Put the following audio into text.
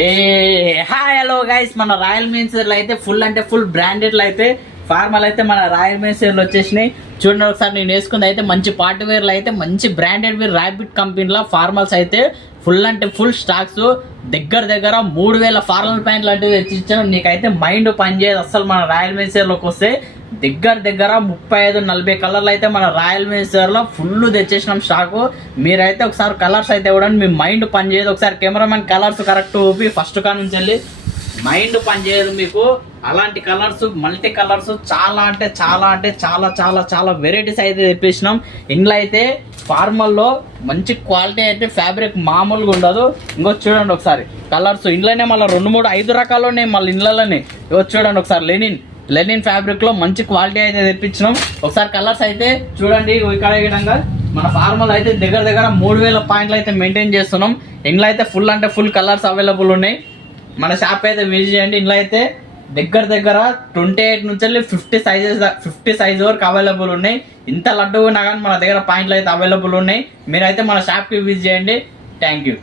ఏ hi hello guys, మన royal మెన్సర్లు అయితే full అంటే ఫుల్ బ్రాండెడ్లు అయితే ఫార్మల్ అయితే మన రాయల్ మెన్సర్లు వచ్చేసినాయి. చూడండి ఒకసారి నేను వేసుకుంది అయితే మంచి పార్టీ వేర్లు అయితే మంచి బ్రాండెడ్ వేర్ ర్యాబిట్ కంపెనీలో ఫార్మల్స్ అయితే ఫుల్ అంటే ఫుల్ స్టాక్స్ దగ్గర 3000 ఫార్మల్ ప్యాంట్లు అంటే తెచ్చిచ్చాను. నీకైతే మైండ్ పనిచేయదు అసలు. మన రాయల్ మెన్సర్లోకి వస్తే దగ్గర 35-40 కలర్లు అయితే మన రాయల్ మెన్సర్లో ఫుల్ తెచ్చేసినాం స్టాకు. మీరైతే ఒకసారి కలర్స్ అయితే ఇవ్వడానికి మీ మైండ్ పనిచేయదు. ఒకసారి కెమెరామెన్ కలర్స్ కరెక్ట్ ఊపి ఫస్ట్ కా నుంచి వెళ్ళి మైండ్ పనిచేయదు మీకు. అలాంటి కలర్స్ మల్టీ కలర్స్ చాలా అంటే చాలా వెరైటీస్ అయితే తెప్పించినాం. ఇందులో అయితే ఫార్మల్లో మంచి క్వాలిటీ అయితే ఫ్యాబ్రిక్ మామూలుగా ఉండదు. ఇంకో చూడండి ఒకసారి కలర్స్ ఇంట్లోనే మళ్ళీ 2-3-5 రకాలు ఉన్నాయి. మళ్ళీ ఇంట్లోనే ఇవో చూడండి ఒకసారి లెనిన్ ఫ్యాబ్రిక్ లో మంచి క్వాలిటీ అయితే తెప్పించినాం. ఒకసారి కలర్స్ అయితే చూడండి. ఇక్కడ విధంగా మన ఫార్మల్ అయితే దగ్గర 3000 పాయింట్లు అయితే మెయింటైన్ చేస్తున్నాం. ఇంట్లో అయితే ఫుల్ అంటే ఫుల్ కలర్స్ అవైలబుల్ ఉన్నాయి. మన షాప్ అయితే విజిట్ చేయండి. ఇంట్లో అయితే దగ్గర 28 నుంచి 50 సైజ్ వరకు అవైలబుల్ ఉన్నాయి. ఇంత లడ్డు ఉన్నా కానీ మన దగ్గర పాయింట్లు అయితే అవైలబుల్ ఉన్నాయి. మీరైతే మన షాప్కి విజిట్ చేయండి. Thank you.